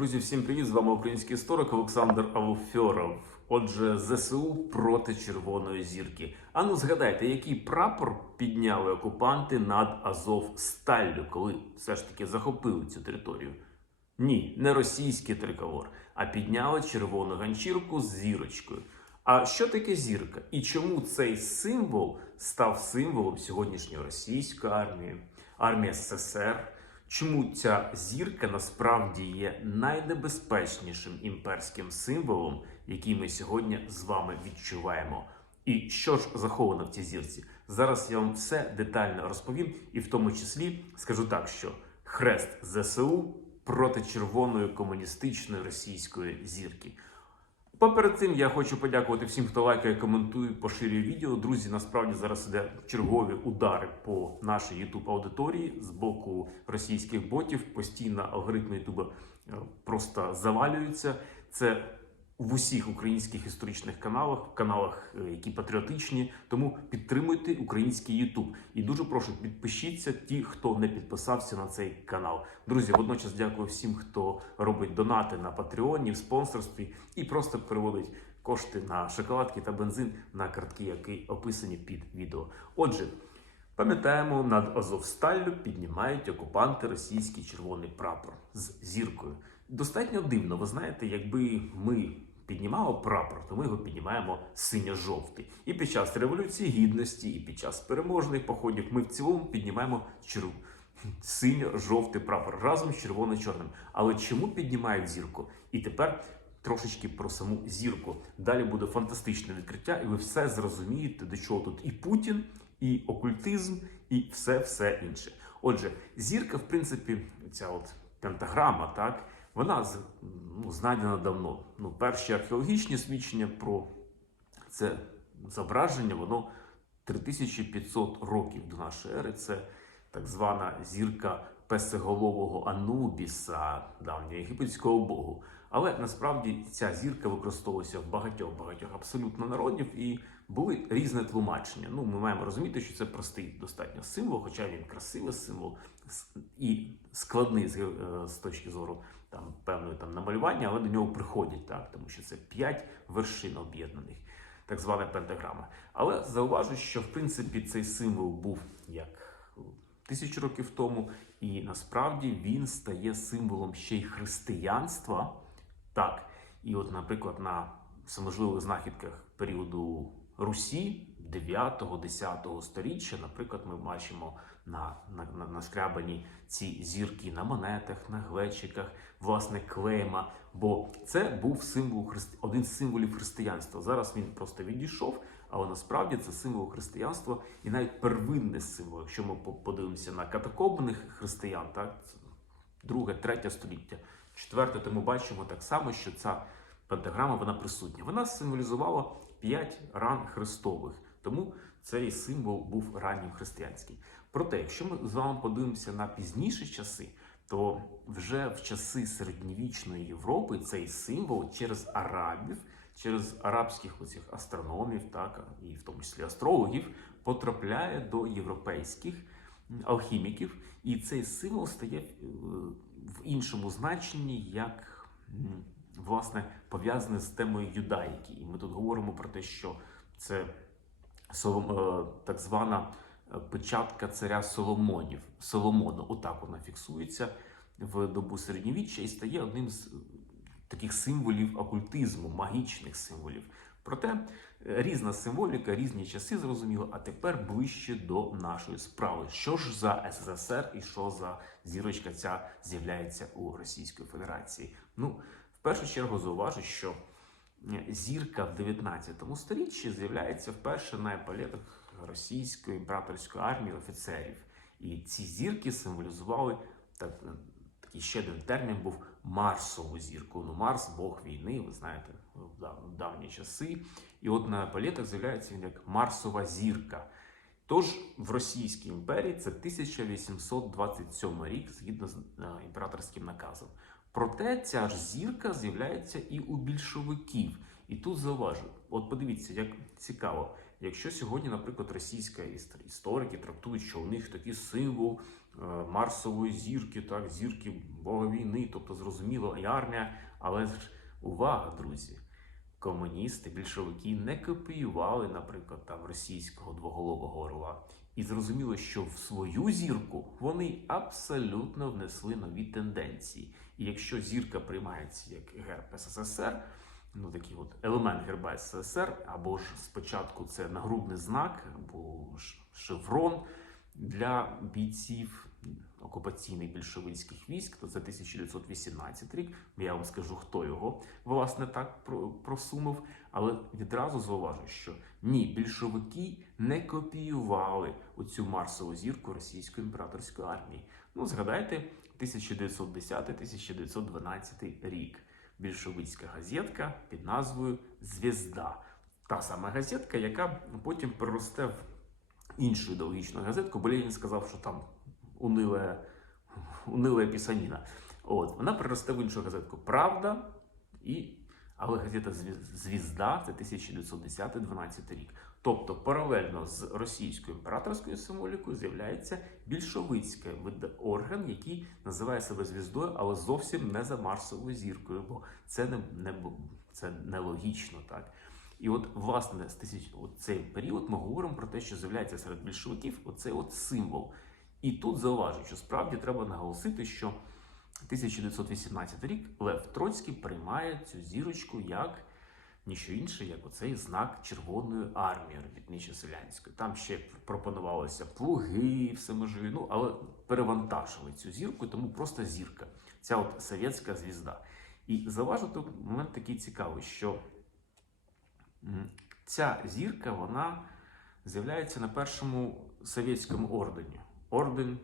Друзі, всім привіт! З вами український історик Олександр Авофьоров. Отже, ЗСУ проти Червоної зірки. Ану, згадайте, який прапор підняли окупанти над Азов Сталлю, коли все ж таки захопили цю територію? Ні, не російський триколор, а підняли червону ганчірку з зірочкою. А що таке зірка? І чому цей символ став символом сьогоднішньої російської армії, армії СССР? Чому ця зірка насправді є найнебезпечнішим імперським символом, який ми сьогодні з вами відчуваємо? І що ж заховано в цій зірці? Зараз я вам все детально розповім, і в тому числі скажу так, що хрест ЗСУ проти червоної комуністичної російської зірки. Поперед цим я хочу подякувати всім, хто лайкає, коментує, поширює відео. Друзі, насправді зараз іде чергові удари по нашій youtube аудиторії з боку російських ботів. Постійно алгоритми Ютуба е, просто завалюються. Це в усіх українських історичних каналах, каналах, е, які патріотичні. Тому підтримуйте український Ютуб. І дуже прошу підпишіться ті, хто не підписався на цей канал. Друзі, водночас дякую всім, хто робить донати на Патреоні, в спонсорстві і просто переводить кошти на шоколадки та бензин на картки, які описані під відео. Отже. Пам'ятаємо, над Азовсталлю піднімають окупанти російський червоний прапор з зіркою. Достатньо дивно, ви знаєте, якби ми піднімали прапор, то ми його піднімаємо синьо-жовтий. І під час революції гідності, і під час переможних походів ми в цілому піднімаємо черв... синьо-жовтий прапор разом з червоно-чорним. Але чому піднімають зірку? І тепер. Трошечки про саму зірку. Далі буде фантастичне відкриття, і ви все зрозумієте, до чого тут і Путін, і окультизм, і все все інше. Отже, зірка, в принципі, ця от пентаграма, так, вона ну, знайдена давно. Ну, перші археологічні свідчення про це зображення, воно 3500 років до нашої ери. Це так звана зірка песеголового Анубіса, давнього єгипетського богу. Але насправді ця зірка використовувалася в багатьох багатьох абсолютно народів і були різне тлумачення. Ну, ми маємо розуміти, що це простий достатньо символ, хоча він красивий символ і складний з, е, з точки зору там певної там намалювання, але до нього приходять так, тому що це п'ять вершин об'єднаних, так звана пентаграма. Але зауважу, що в принципі цей символ був як тисячу років тому, і насправді він стає символом ще й християнства. Так, і от, наприклад, на всеможливих знахідках періоду Русі 9-10 сторіччя, наприклад, ми бачимо на, на, на, наскрябані ці зірки на монетах, на глечиках, власне, клейма. Бо це був символ христи... один з символів християнства. Зараз він просто відійшов, але насправді це символ християнства і навіть первинний символ. Якщо ми по- подивимося на катакомбних християн, так друге, третє століття, четверте, то ми бачимо так само, що ця пентаграма вона присутня. Вона символізувала п'ять ран Христових, тому цей символ був раннім християнським. Проте, якщо ми з вами подивимося на пізніші часи, то вже в часи середньовічної Європи цей символ через арабів, через арабських оцих астрономів, так і в тому числі астрологів, потрапляє до європейських алхіміків, і цей символ стає е, в іншому значенні як власне пов'язане з темою юдаїки. І ми тут говоримо про те, що це е, так звана е, печатка царя Соломонів. Соломону, отак вона фіксується в добу середньовіччя і стає одним з таких символів окультизму, магічних символів. Проте е, різна символіка, різні часи зрозуміло, а тепер ближче до нашої справи. Що ж за СССР і що за зірочка ця з'являється у Російської Федерації? Ну, в першу чергу зауважу, що е, зірка в 19 сторіччі з'являється вперше на епалетах російської імператорської армії офіцерів. І ці зірки символізували так, е, такий ще один термін був Марсову зірку. Ну, Марс Бог війни, ви знаєте, в давні часи. І от на епалетах з'являється він як Марсова зірка. Тож в Російській імперії це 1827 рік, згідно з е, імператорським наказом. Проте ця ж зірка з'являється і у більшовиків. І тут зауважу, от подивіться, як цікаво, якщо сьогодні, наприклад, російська історики трактують, що у них такий символ Марсової зірки, так, зірки Бога війни, тобто зрозуміло, і армія. Але ж увага, друзі! Комуністи, більшовики не копіювали, наприклад, там російського двоголового орла. І зрозуміло, що в свою зірку вони абсолютно внесли нові тенденції. І якщо зірка приймається як герб СССР, ну такий от елемент герба СССР, або ж спочатку це нагрудний знак, або ж шеврон для бійців окупаційних більшовицьких військ, то це 1918 рік. Я вам скажу, хто його власне так просунув. Але відразу зауважу, що ні, більшовики не копіювали оцю Марсову зірку російської імператорської армії. Ну, згадайте 1910-1912 рік. Більшовицька газетка під назвою Звізда. Та сама газетка, яка потім переросте в іншу ідеологічну газетку, бо Ленін сказав, що там унила, унила пісаніна. От, вона переросте в іншу газетку Правда і. Але газета «Звіз- Звізда це 1910-12 рік. Тобто, паралельно з російською імператорською символікою з'являється більшовицький орган, який називає себе звіздою, але зовсім не за Марсовою зіркою, бо це не, не це нелогічно, так. І от, власне, з тисяч цей період ми говоримо про те, що з'являється серед більшовиків оцей от символ. І тут зауважу, що справді треба наголосити, що 1918 рік Лев Троцький приймає цю зірочку як ніщо інше, як оцей знак Червоної армії робітничо селянської. Там ще пропонувалося плуги, все всеможиві, ну але перевантажили цю зірку, тому просто зірка. Ця от совєтська звізда. І зауважу тут момент такий цікавий, що ця зірка вона з'являється на першому совєтському ордені орден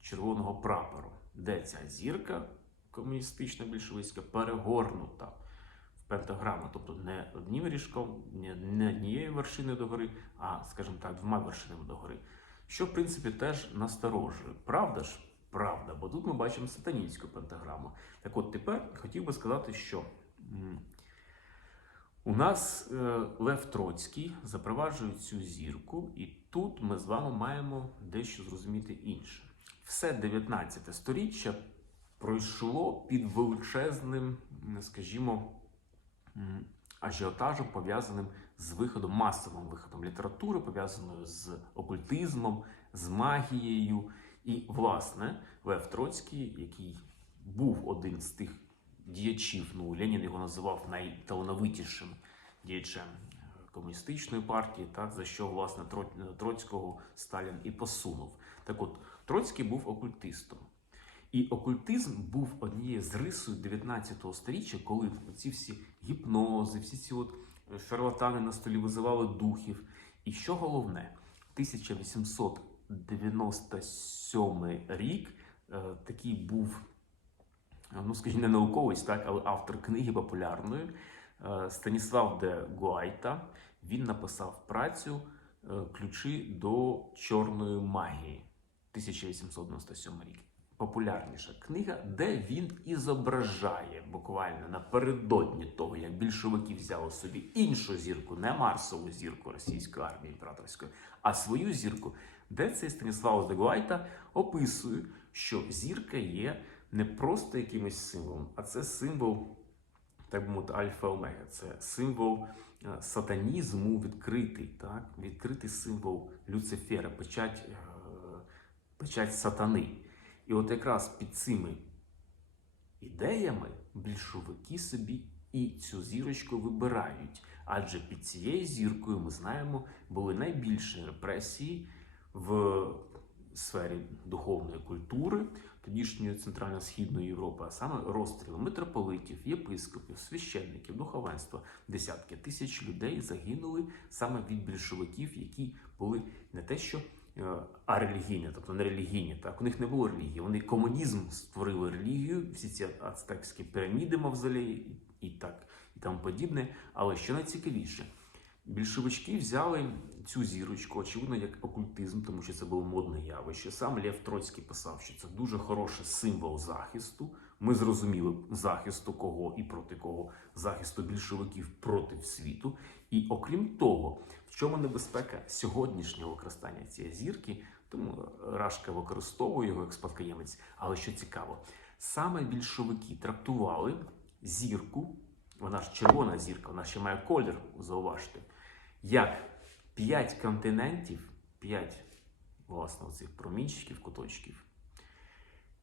червоного прапору, де ця зірка комуністична більшовицька перегорнута в пентаграму, тобто не одним ріжком, не, однією вершиною догори, а, скажімо так, двома вершинами догори. Що, в принципі, теж насторожує. Правда ж? Правда, бо тут ми бачимо сатанінську пентаграму. Так от тепер хотів би сказати, що у нас е, Лев Троцький запроваджує цю зірку, і тут ми з вами маємо дещо зрозуміти інше. Все 19 сторіччя пройшло під величезним, скажімо, ажіотажем, пов'язаним з виходом, масовим виходом літератури, пов'язаною з окультизмом, з магією. І, власне, Лев Троцький, який був один з тих діячів, ну Ленін його називав найталановитішим діячем е, комуністичної партії, так за що власне Троцького Сталін і посунув. Так от Троцький був окультистом. І окультизм був однією з рисою 19 століття, коли ці всі гіпнози, всі ці от е, шарлатани на столі визивали духів. І що головне, 1897 рік е, такий був, е, ну скажімо, не науковець, так, але автор книги популярної е, Станіслав де Гуайта. Він написав працю е, Ключі до чорної магії 1897 рік. Популярніша книга, де він і зображає буквально напередодні того, як більшовики взяли собі іншу зірку, не Марсову зірку російської армії імператорської, а свою зірку, де цей Станіслав Дегуайта описує, що зірка є не просто якимось символом, а це символ, так би мовити, альфа-омега. Це символ е, сатанізму відкритий, так? відкритий символ Люцифера, печать, е, печать сатани. І от якраз під цими ідеями більшовики собі і цю зірочку вибирають. Адже під цією зіркою ми знаємо, були найбільші репресії в сфері духовної культури тодішньої центрально-східної Європи, а саме розстріл митрополитів, єпископів, священників, духовенства. Десятки тисяч людей загинули саме від більшовиків, які були не те, що е, арелігійні, тобто не релігійні. Так у них не було релігії. Вони комунізм створили релігію, всі ці ацтекські піраміди, мавзолеї і так і тому подібне. Але що найцікавіше, більшовички взяли цю зірочку, очевидно, як окультизм, тому що це було модне явище. Сам Лев Троцький писав, що це дуже хороший символ захисту. Ми зрозуміли захисту кого і проти кого, захисту більшовиків проти світу. І окрім того, в чому небезпека сьогоднішнього використання цієї зірки, Тому Рашка використовує його як спадкоємець. Але що цікаво, саме більшовики трактували зірку, вона ж червона зірка, вона ще має колір, зауважте, як п'ять континентів, п'ять власне цих промінчиків, куточків,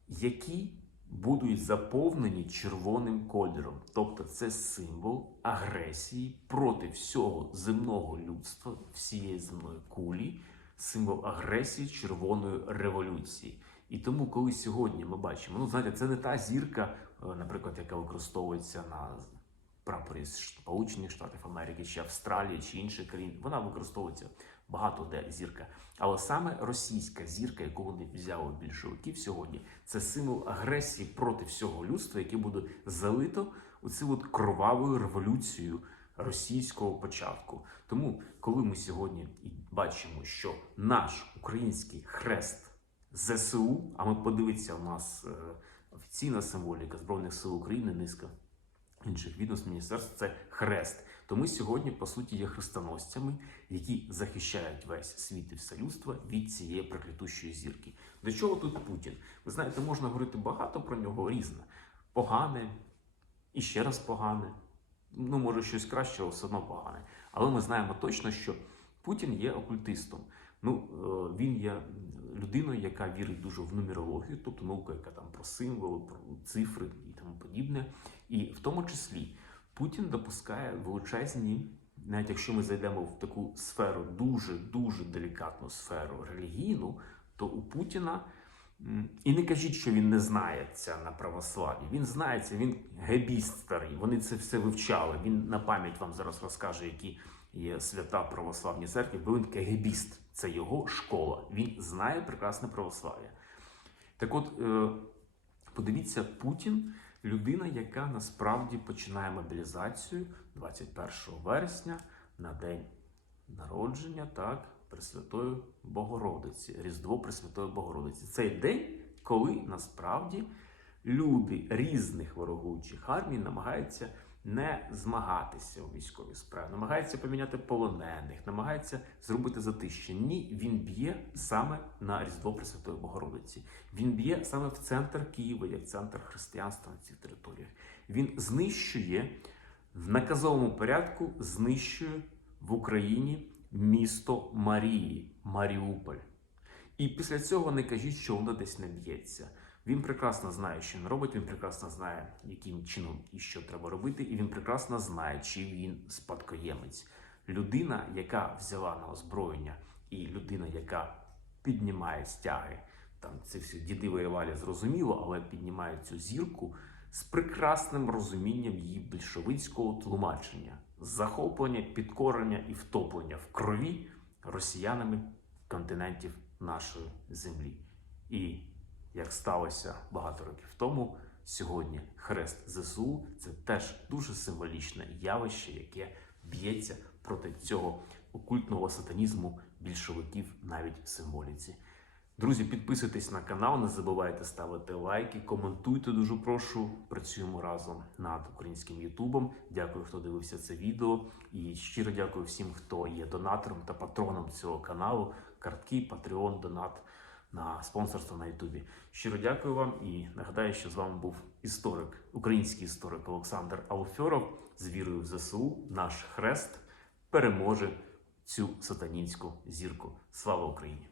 які будуть заповнені червоним кольором. Тобто це символ агресії проти всього земного людства, всієї земної кулі, символ агресії червоної революції. І тому, коли сьогодні ми бачимо, ну знаєте, це не та зірка, е, наприклад, яка використовується на прапорі Сполучених Штатів Америки чи Австралії чи інших країн, вона використовується багато де зірка. Але саме російська зірка, яку вони взяли більшовиків сьогодні, це символ агресії проти всього людства, яке буде залито у цю от кровавою революцією російського початку. Тому, коли ми сьогодні бачимо, що наш український хрест ЗСУ, а ми подивіться, у нас е, офіційна символіка Збройних сил України, низка інших відомств міністерств це хрест. То ми сьогодні, по суті, є хрестоносцями, які захищають весь світ і все людство від цієї проклятущої зірки. До чого тут Путін? Ви знаєте, можна говорити багато про нього різне. Погане і ще раз погане. Ну, може, щось краще, але все одно погане. Але ми знаємо точно, що Путін є окультистом. Ну, е, він є людиною, яка вірить дуже в нумерологію, тобто наука, яка там про символи, про цифри і тому подібне. І в тому числі Путін допускає величезні, навіть якщо ми зайдемо в таку сферу, дуже дуже делікатну сферу релігійну, то у Путіна і не кажіть, що він не знається на православі. Він знається, він гебіст старий. Вони це все вивчали. Він на пам'ять вам зараз розкаже, які є свята православні церкви, бо він кегебіст. Це його школа. Він знає прекрасне православ'я. Так от, е, подивіться, Путін людина, яка насправді починає мобілізацію 21 вересня на день народження, так, Пресвятої Богородиці, Різдво Пресвятої Богородиці. Цей день, коли насправді люди різних ворогуючих армій намагаються не змагатися у військовій справі, намагаються поміняти полонених, намагаються зробити затище. Ні, він б'є саме на Різдво Пресвятої Богородиці. Він б'є саме в центр Києва, як центр християнства на цих територіях. Він знищує в наказовому порядку, знищує в Україні місто Марії, Маріуполь. І після цього не кажіть, що воно десь не б'ється. Він прекрасно знає, що він робить, він прекрасно знає, яким чином і що треба робити, і він прекрасно знає, чи він спадкоємець. Людина, яка взяла на озброєння, і людина, яка піднімає стяги, там це всі діди воювали, зрозуміло, але піднімає цю зірку з прекрасним розумінням її більшовицького тлумачення, захоплення, підкорення і втоплення в крові росіянами континентів нашої землі. І як сталося багато років тому, сьогодні хрест ЗСУ це теж дуже символічне явище, яке б'ється проти цього окультного сатанізму більшовиків навіть в символіці. Друзі, підписуйтесь на канал, не забувайте ставити лайки, коментуйте. Дуже прошу. Працюємо разом над українським Ютубом. Дякую, хто дивився це відео. І щиро дякую всім, хто є донатором та патроном цього каналу. Картки, Patreon, донат на спонсорство на Ютубі. Щиро дякую вам і нагадаю, що з вами був історик, український історик Олександр Алфьоров з вірою в ЗСУ. Наш хрест переможе цю сатанінську зірку. Слава Україні!